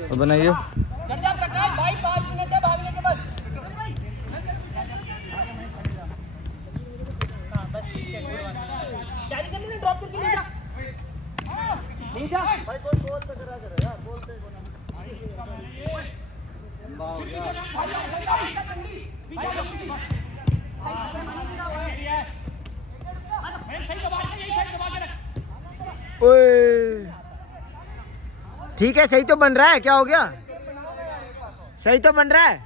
तो बनाइए। चढ़ जा प्रकाश भाई, 5 मिनट है भागने के बस। कैरी कर लेना, ड्रॉप करके ले जा। नहीं जा भाई कोई गोल पे करा करे यार, गोल पे लंबा हो गया। ठीक है, सही तो बन रहा है। क्या हो गया? सही तो बन रहा है।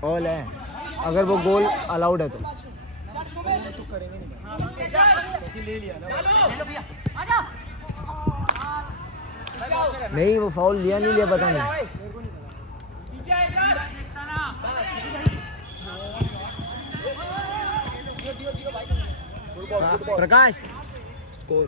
गोल है, अगर वो गोल अलाउड है तो करेंगे नहीं। ले लिया ना, नहीं वो फाउल लिया नहीं लिया पता नहीं। प्रकाश स्कोर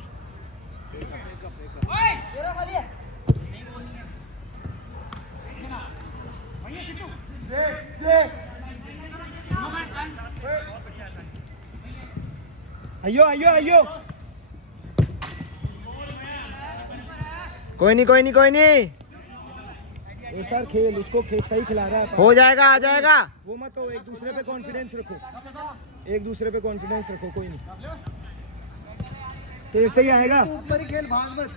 आइयो आइयो आइयो। कोई नहीं कोई नहीं कोई नहीं। सर खेल उसको सही खिला रहा है। हो जाएगा, आ जाएगा। वो मत हो, एक दूसरे पे कॉन्फिडेंस रखो, एक दूसरे पे कॉन्फिडेंस रखो। कोई नहीं, तेरे से ही आएगा। ऊपर ही खेल, भाग मत।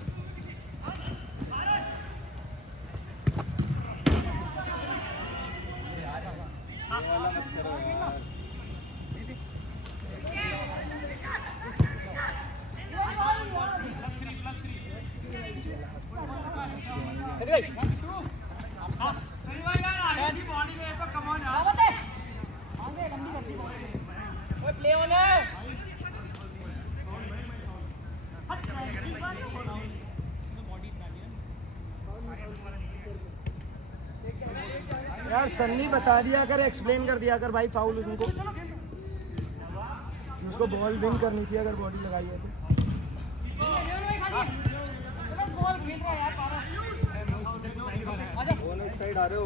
यार सन्नी बता दिया कर, एक्सप्लेन कर दिया कर भाई फाउल उनको कि उसको बॉल विन करनी थी अगर बॉडी लगाई है तो। साइड आ रहे हो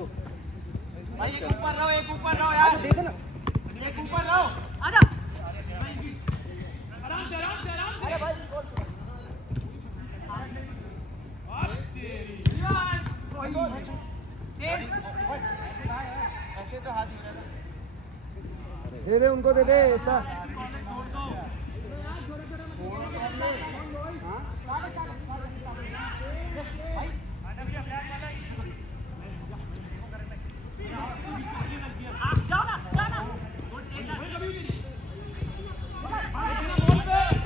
भाई एक ऊपर रहो यार, दे देना एक ऊपर रहो। अरे भाई ऐसे तो हाथ दिख रहा था। दे दे उनको, दे दे ऐसा।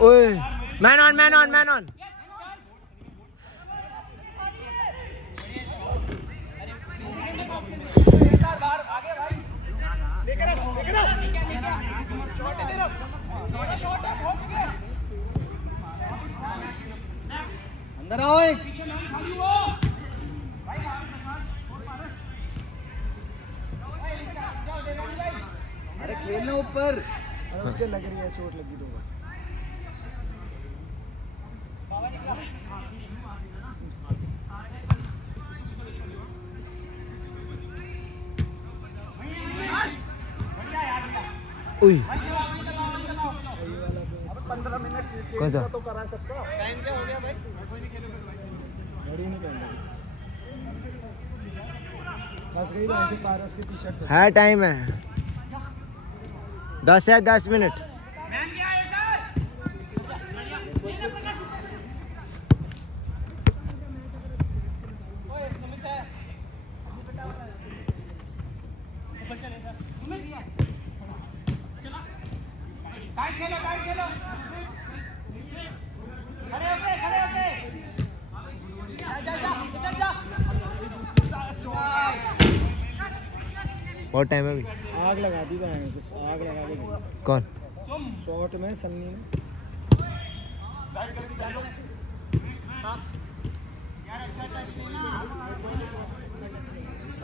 ओए man on man on man on अंदर आओ एक अरे खेलना ऊपर अरे उसके लग रही है चोट, लगी 2 बार। उई अब 15 मिनट कौन सा? तो करा सकता। टाइम क्या हो गया भाई? घड़ी नहीं पहन रही। फंस गई ना ऐसे पारस की टी-शर्ट पे। है टाइम है 10 या 10 मिनट बहुत टाइम है अभी आग लगा दी भाई, आग लगा दी कौन शॉट में सन्नी ने।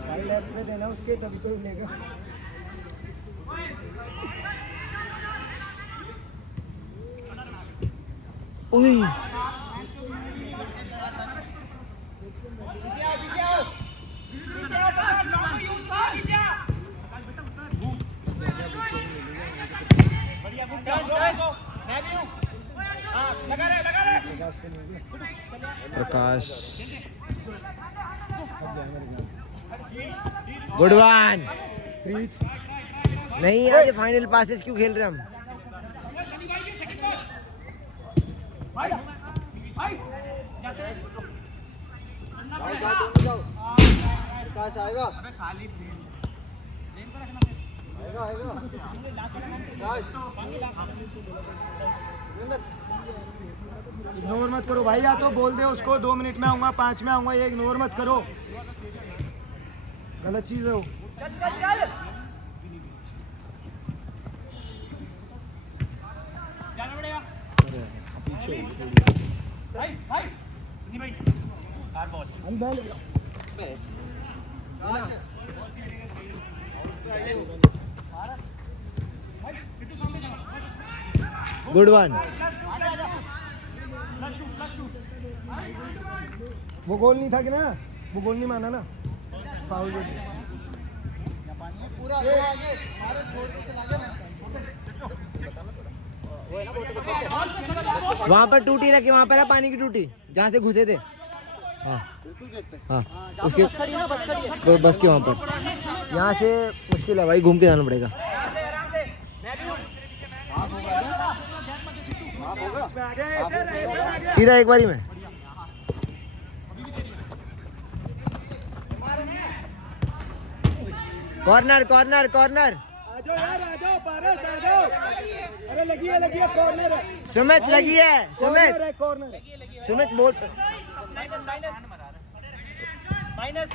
भाई लेफ्ट में देना उसके, तभी तो लेगा। उई मैं भी हूँ। हाँ, लगा रहे। प्रकाश से नहीं गया। प्रकाश अब गया मेरे ख्याल से। गुड वन प्रीत नहीं यार ये फाइनल पासेस क्यों खेल रहे हम प्रकाश आएगा। इग्नोर मत करो भाई, या तो बोल दे उसको 2 मिनट में आऊंगा, 5 में आऊंगा, ये इग्नोर मत करो, गलत चीज है वो। पीछे गुड वन वो गोल नहीं था कि ना, वो गोल नहीं माना ना, फाउल दे दिया। पूरा आगे भारत छोड़ के चला गया। वहाँ पर टूटी रखी, वहाँ पर है पानी की टूटी जहाँ से घुसे थे। हाँ हाँ उसके बस के वहाँ पर, यहाँ से मुश्किल है भाई, घूम के जाना पड़ेगा। सीधा एक बारी में कॉर्नर कॉर्नर कॉर्नर आ जाओ यार, आ जाओ पारस, आ जाओ। अरे लगी है कॉर्नर है। सुमित लगी है, सुमित कॉर्नर है। सुमित बोल माइनस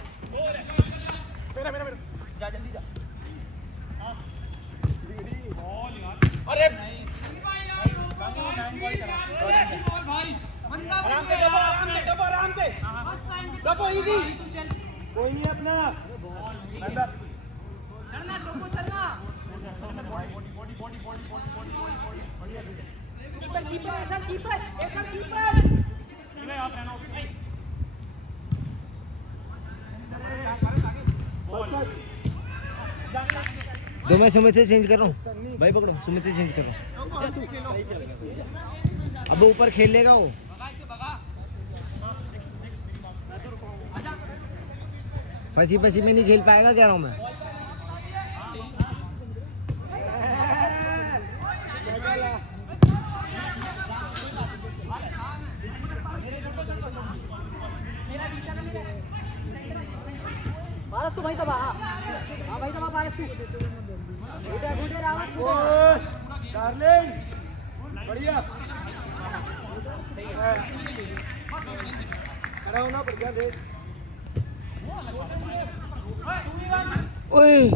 जा जल्दी जा। कोई नहीं अपना दो मैं सुमित से चेंज कर रहा हूँ भाई, पकड़ो सुमित से चेंज कर रहा हूँ। अब ऊपर खेल लेगा वो। पसी पसी में नहीं खेल पाएगा कह रहा हूँ मैं। पारस तू भाई दबा, हाँ भाई दबा पारस तू। घूटे घूटे रावत डार्लिंग बढ़िया खड़ा होना बढ़िया देख। ओए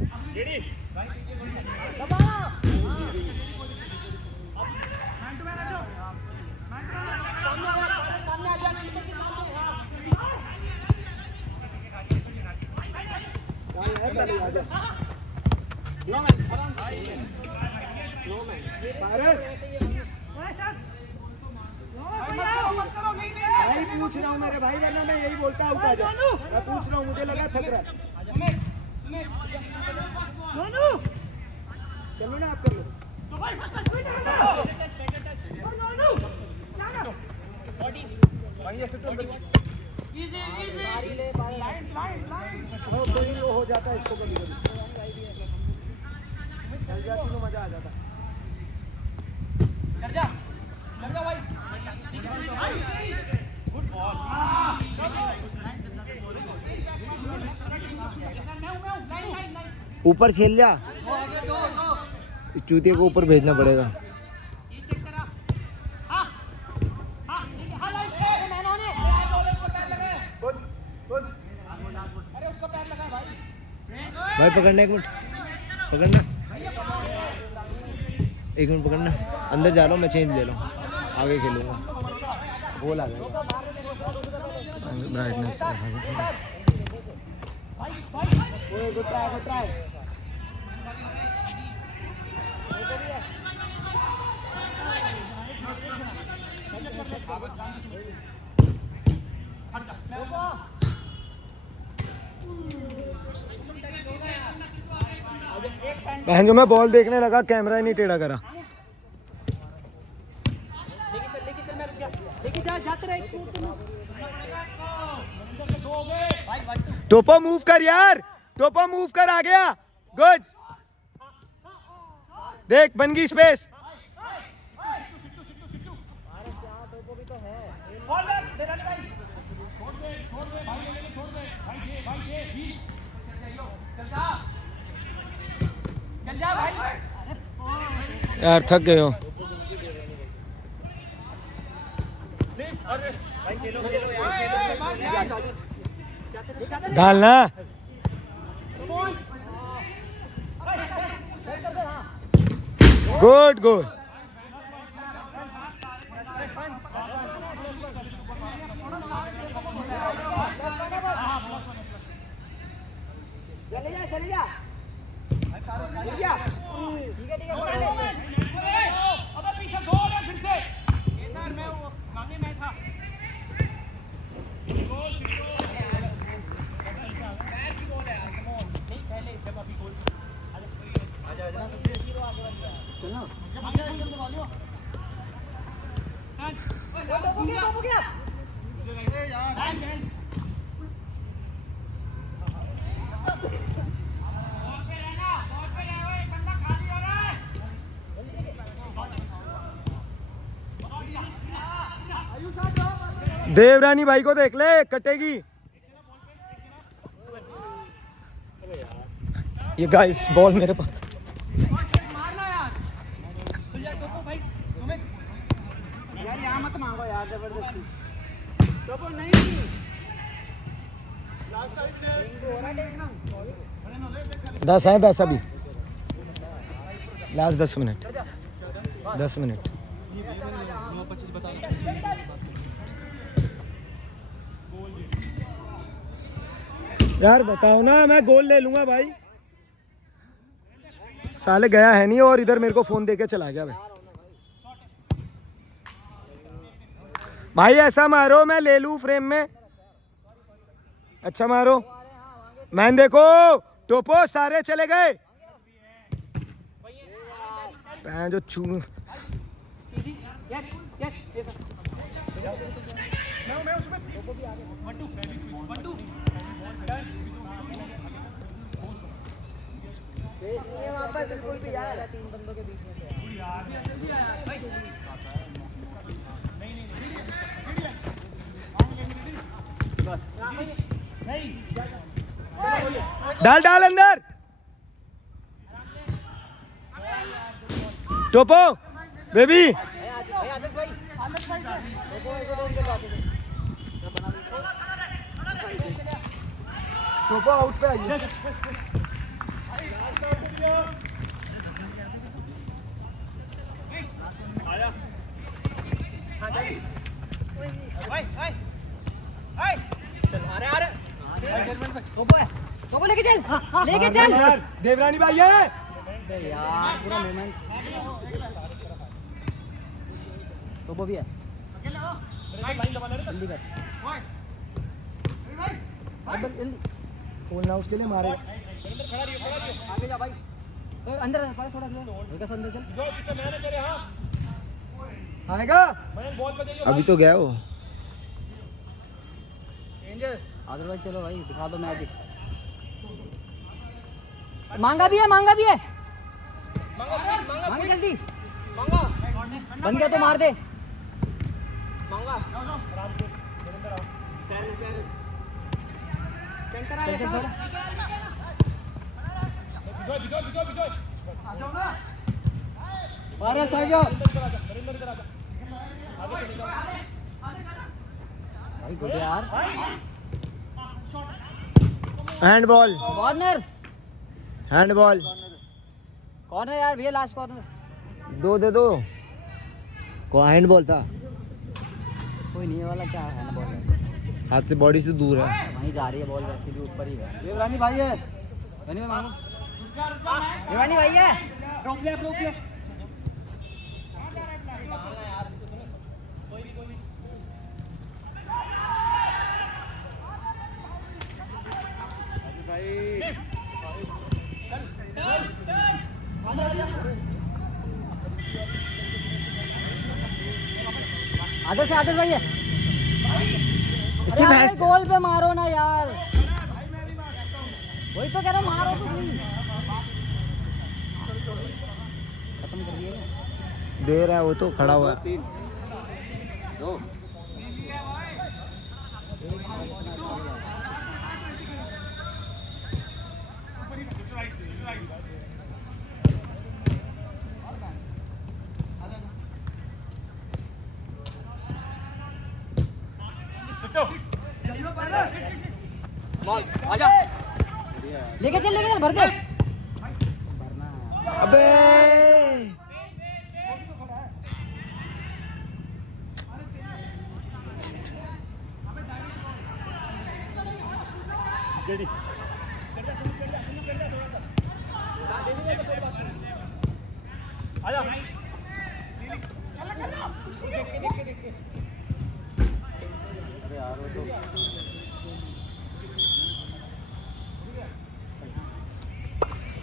पारस भाई पूछ रहा हूँ मेरे भाई, वरना मैं यही बोलता आउट आ जा। मैं पूछ रहा हूँ, मुझे लगा थक रहा। चलो ना आप कर लो। भाई ऐसे तो अंदर कोई वो हो जाता है इसको कभी कभी चल जाती तो मजा आ जाता। ऊपर खेल जा, चूतिए को ऊपर भेजना पड़ेगा। भाई पकड़ना, एक मिनट पकड़ना, एक मिनट पकड़ना। अंदर जा रहा हूँ मैं, चेंज ले रहा हूँ, आगे खेलूंगा। गोल आ जाएगा। Brightness good try good try. बहन जो मैं बॉल देखने लगा, कैमरा ही नहीं टेढ़ा करा। तोपा मूव कर यार, तोपा मूव कर, आ गया। गुड, देख बन गई स्पेस। यार थक गए हो। डालना। Good good. चले जा देवरानी भाई को देख ले, कटेगी। ये गाइस बॉल मेरे पास। यार यहाँ मत मांगो यार जबरदस्ती। तो नहीं 10 है, 10 अभी। Last 10 minute 10 minute. 9:25 बता रहा यार बताओ ना, मैं गोल ले लूंगा भाई। साले गया है नहीं और इधर मेरे को फोन देके चला गया भाई। भाई ऐसा मारो मैं ले लूं फ्रेम में। अच्छा मारो मैन, देखो टोपो सारे चले गए। जो छू डाल डाल अंदर। टोपो बेबी टोपो आउट पे आइए। टोपो लेके चल, लेके चल। देवरानी भाई है यार पूरा मूवमेंट। टोपो भी है। जल्दी कर। खोलना उसके लिए मारे। आगे जा भाई। अंदर थोड़ा हल्का सा अंदर चल। आएगा अभी तो गया वो। आदर भाई चलो भाई दिखा दो मैजिक। मांगा भी है, मांगा भी है। मांगा जल्दी। बन गया तो मार दे। चल चल छोड़। मारे साइड जाओ। भाई गुड यार। हैंडबॉल कॉर्नर, हैंडबॉल कॉर्नर यार भैया, लास्ट कॉर्नर। दो दे दो। को हैंडबॉल था। कोई नहीं, ये वाला क्या है ना बॉल, हाथ से बॉडी से दूर है। वहीं जा रही है बॉल, वैसे भी ऊपर ही है। देवरानी भाई है। देवरानी भाई मांगो। देवरानी भाई है। रोक ले। आदर्श भाई है। इसकी अरे भैंस गोल पे मारो ना यार, वही तो कह रहा हूँ, मारो तो सही। खत्म कर दिया। दे रहा है वो तो खड़ा हुआ है। लेके चल भर दे। अबे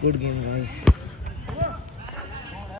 गुड गेम गाइस।